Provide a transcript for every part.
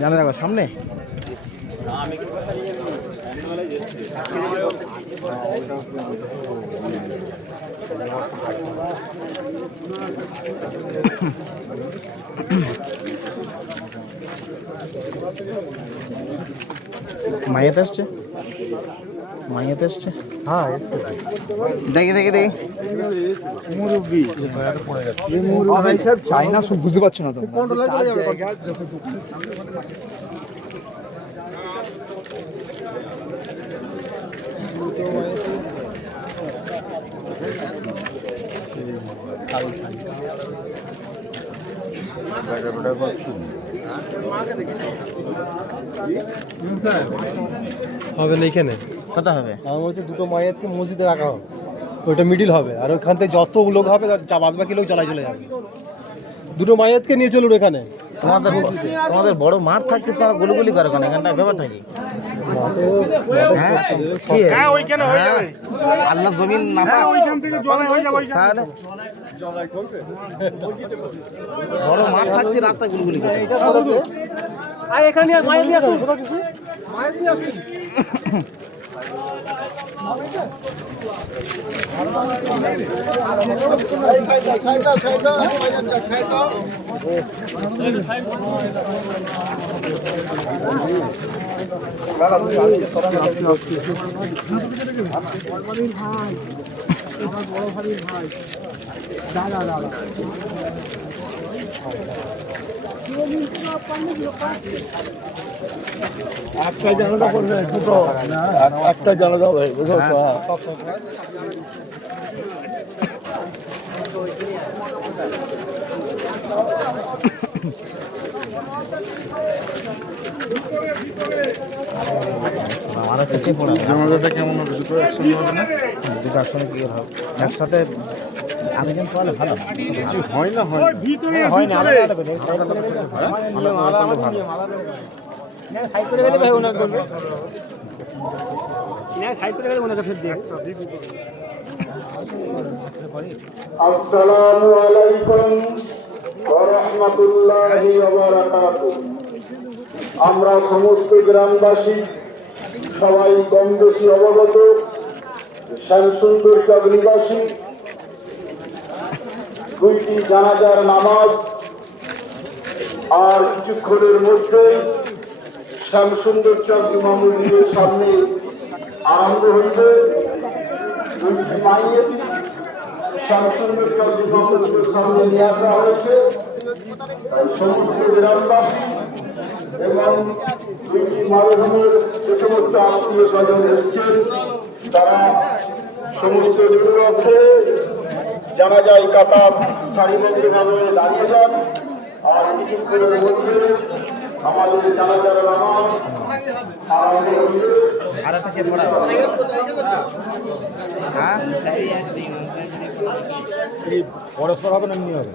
জানা যাবে সামনে মাইয়াতে আসছে হ্যাঁ দেখি মুরব্বী চাইনা সব বুঝতে পারছো না তো হবে না এখানে কথা হবে আমার বলছে দুটো মায়েরকে মসজিদে রাখা হবে ওইটা মিডিল হবে আর ওইখান থেকে যত লোক হবে বাদ বাকি লোক চলে যাবে দুটো মায়েরকে নিয়ে চলুন এখানে তোমাদের বড় মাঠ থাকতে তারা গুলিগুলি করে কেন এখানটায় ব্যাপারটা কি আল্লাহ জমিন না বড় মাঠ থাকতে রাস্তা গুলিগুলি করে এখানে মায়ের নিয়ে আসুন একটা জানাজা করবে দুটো একটা জানাজা হবে বুঝছো জানাজাটা কেমন হবে দুটো একসঙ্গে হবে না দুটো একসঙ্গে কি হবে একসাথে আরেকজন পাওয়ালে ভালো কিছু হয় না হয় না সাইড করে গেলে ভাই ওনাকে বলবে সাইড করে গেলে ওনাকে ফের দিয়ে আসসালামু আলাইকুম ওয়া রাহমাতুল্লাহি ওয়া বারাকাতুহু। আমরা সমস্ত গ্রামবাসী সবাই কম বেশি অবগত শ্যামসুন্দর চক নিবাসী দুইটি জানাজার নামাজ আর কিছুক্ষণের মধ্যেই শ্যামসুন্দর চক জুমা মসজিদের সামনে আরম্ভ হইবে। দুইটি মাইয়ের শ্যামসুন্দর চক জুমা মসজিদের সামনে নিয়ে আসা হয়েছে। সমস্ত গ্রামবাসী এবং দুইটি মারহুমের যে সমস্ত আত্মীয় স্বজন এসেছেন তারা সমস্ত যুবককে জানা যায় কাতার সারিবদ্ধভাবে দাঁড়িয়ে যান। আর কিছুক্ষণের মধ্যে আমাদের জানাজার নামাজ পরস্পর হবে না নিয়ে হবে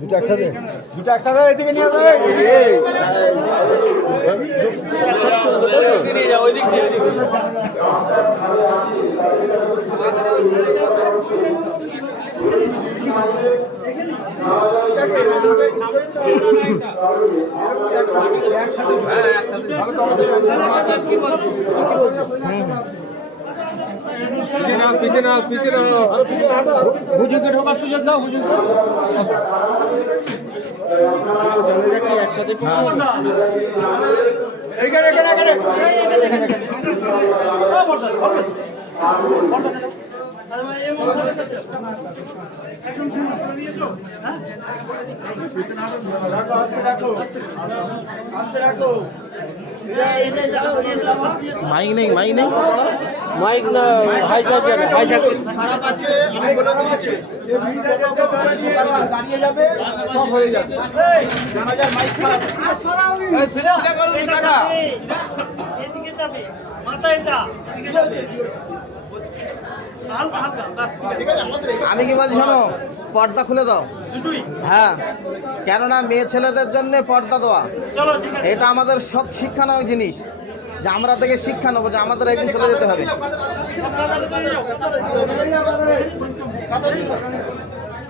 দুটো একসাথে এদিকে নিয়ে যাবে পিছনে হুজুরকে ঢোকার সুযোগ দাও হুজুরকে একসাথে মাইক নেই মাইক নেই মাইক না হাই সাইকেল খারাপ আছে আমি বলে দিয়েছি দাঁড়িয়ে যাবে সব হয়ে যাবে জানাজার মাইক খারাপ এদিকে যাবে মাথা এটা হালকা হালকা বাস আমি কি বলছি শোনো পর্দা খুলে দাও দুটোই হ্যাঁ কেননা মেয়ে ছেলেদের জন্য পর্দা দেওয়া চলো ঠিক আছে এটা আমাদের সব শিক্ষা নেওয়া জিনিস যে আমরা থেকে শিক্ষা নেবো যে আমাদের একদিন চলে যেতে হবে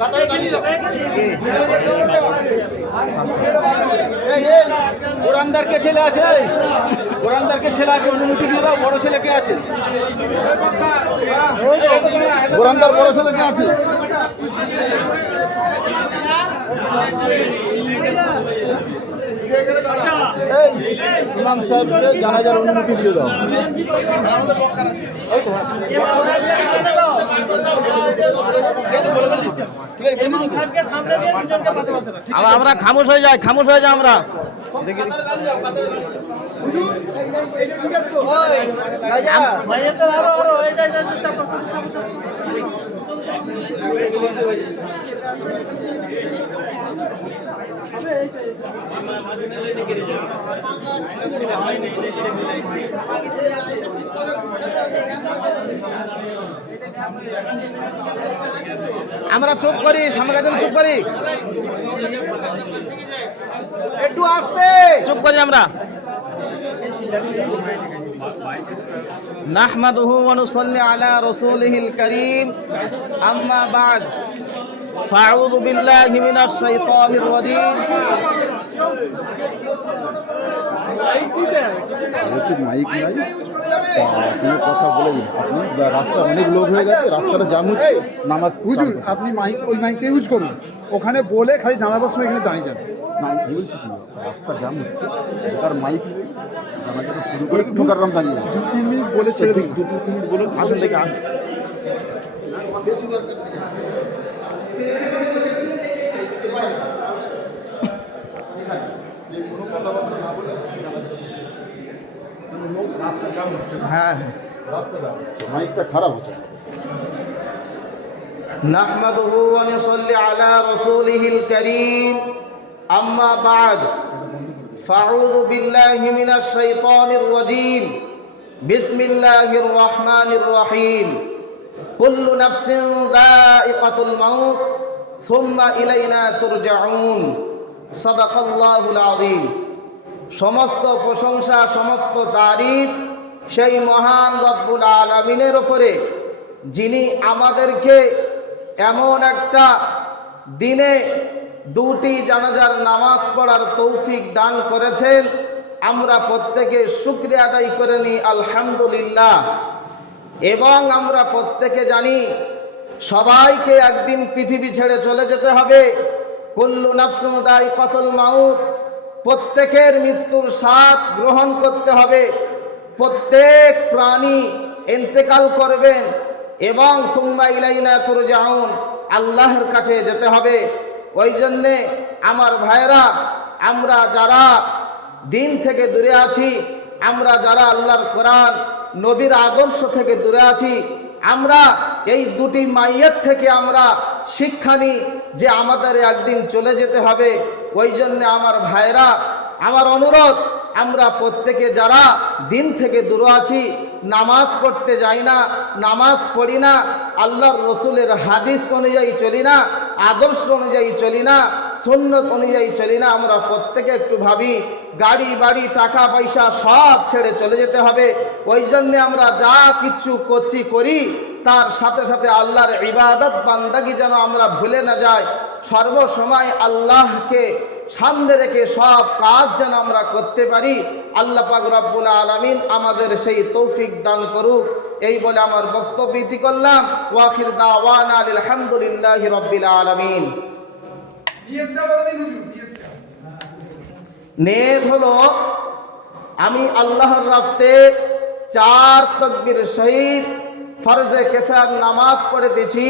কাতারে দাঁড়িয়ে যাও গোরামদারকে ছেলে আছে গোরামদারকে ছেলে আছে অনুমতি দিয়ে দাও বড় ছেলে কে আছে গোরামদার বড় ছেলে কে আছে এই ইমাম সাহেবকে জানাজার অনুমতি দিয়ে দাও এই তো সামনে দিয়ে দুজনকে পাশে পাশে রাখ। আমরা খামোশ হয়ে যাই আমরা ভাইয়ের তো আরো এটা চাপ আমরা চুপ করি সামনে চুপ করি একটু আসতে চুপ করি আমরা নাহমাদুহু ওয়া নুসাল্লি আলা রাসূলিহিল কারীম আম্মা বা'দ ফাআউযু বিল্লাহি মিনাশ শাইতানির রাজীম যেহেতু মাইক নাই কোনো কথা বলেন আপনি রাস্তা অনেক লোক হয়ে গেছে রাস্তাটা জাম হচ্ছে নামাজ হুজুর আপনি মাইক ওই মাইকটা ইউজ করুন ওখানে বলে খালি দাঁড়াবার সময় এখানে দাঁড়িয়ে যান না আমি বলছি কি রাস্তা জাম হচ্ছে তার মাইক জানাজাটা শুরু করে ঢোকার দাঁড়িয়ে যাবে 2-3 মিনিট বলে ছেড়ে দিন 2 মিনিট বলুন আসেন থেকে হ্যাঁ মাইকটা খারাপ হচ্ছে نحمده ونصلي على رسوله الكريم أما بعد فأعوذ بالله من الشيطان الرجيم بسم الله الرحمن الرحيم كل نفس ذائقة الموت ثم إلينا ترجعون صدق الله العظيم সমস্ত প্রশংসা সমস্ত তারিফ সেই মহান রব্বুল আলামিনের উপরে যিনি আমাদেরকে এমন একটা দিনে দুটি জানাজার নামাজ পড়ার তৌফিক দান করেছেন আমরা প্রত্যেকে শুকরিয়া আদায় করে নিই আলহামদুলিল্লাহ। এবং আমরা প্রত্যেকে জানি সবাইকে একদিন পৃথিবী ছেড়ে চলে যেতে হবে। কুল্লু নাফসিন যায়িকাতুল মাউত, প্রত্যেকের মৃত্যুর স্বাদ গ্রহণ করতে হবে। প্রত্যেক প্রাণী ইন্তেকাল করবেন এবং সুম্মা ইলাইনা তুরজাউন, আল্লাহর কাছে যেতে হবে। ওই জন্যে আমার ভাইরা, আমরা যারা দিন থেকে দূরে আছি, আমরা যারা আল্লাহর কোরআন নবীর আদর্শ থেকে দূরে আছি, আমরা এই দুটি মাইয়াত থেকে আমরা শিক্ষা নিই যে আমাদের একদিন চলে যেতে হবে। ওই জন্যে আমার ভাইরা, আমার অনুরোধ, আমরা প্রত্যেকে যারা দিন থেকে দূরে আছি, নামাজ পড়তে যাই না, নামাজ পড়ি না, আল্লাহর রসুলের হাদিস অনুযায়ী চলি না, আদর্শ অনুযায়ী চলি না, সুন্নত অনুযায়ী চলি না, আমরা প্রত্যেকে একটু ভাবি গাড়ি বাড়ি টাকা পয়সা সব ছেড়ে চলে যেতে হবে। ওই জন্যে আমরা যা কিছু করছি করি, তার সাথে সাথে আল্লাহর ইবাদত বান্দাগি যেন আমরা ভুলে না যাই। সর্বসময় আল্লাহকে সামনে রেখে সব কাজ যেন আমরা করতে পারি। আল্লাহ পাক রব্বুল আলামিন আমাদের সেই তৌফিক দান করুক। এই বলে আমার বক্তব্য ইতি করলাম। ওয়াখির দাওয়ানা আলহামদুলিল্লাহি রাব্বিল আলামিন। নিয়ত হলো আমি আল্লাহর রাস্তে 4 তাকবীর সহিত ফরজে কিফায়ার নামাজ পড়েতেছি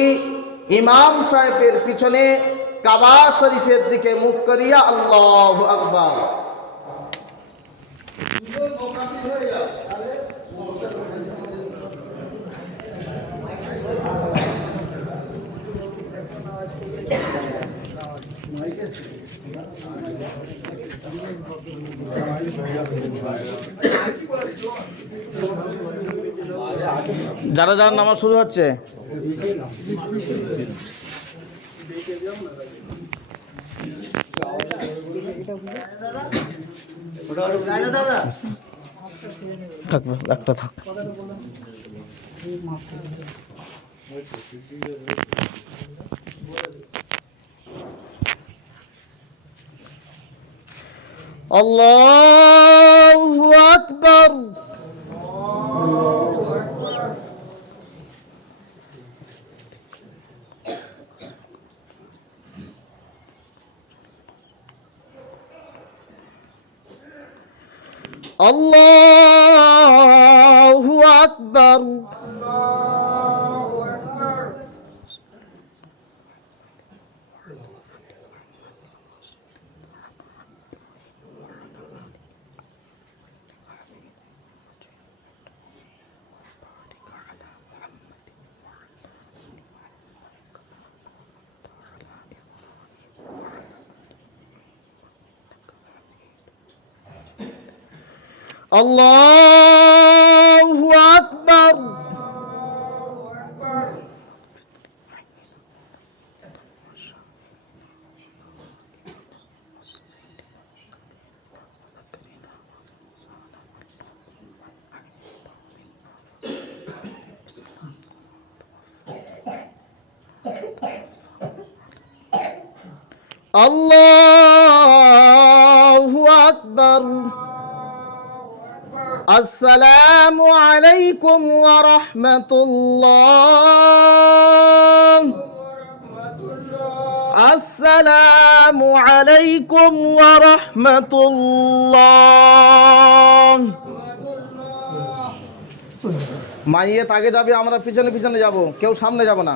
ইমাম সাহেবের পিছনে কাবা শরীফের দিকে মুখ করিয়া আল্লাহু আকবার। যারা যারা নামাজ শুরু হচ্ছে থাকবে একটা থাক। আল্লাহু আকবার। আল্লাহু আকবার। আল্লাহু আকবার। আল্লাহু আকবার। আসসালামু আলাইকুম ওয়া রাহমাতুল্লাহ। আসসালামু আলাইকুম ওয়া রাহমাতুল্লাহ। মাইয়াত আগে যাবে, আমরা পিছনে পিছনে যাব, কেউ সামনে যাব না।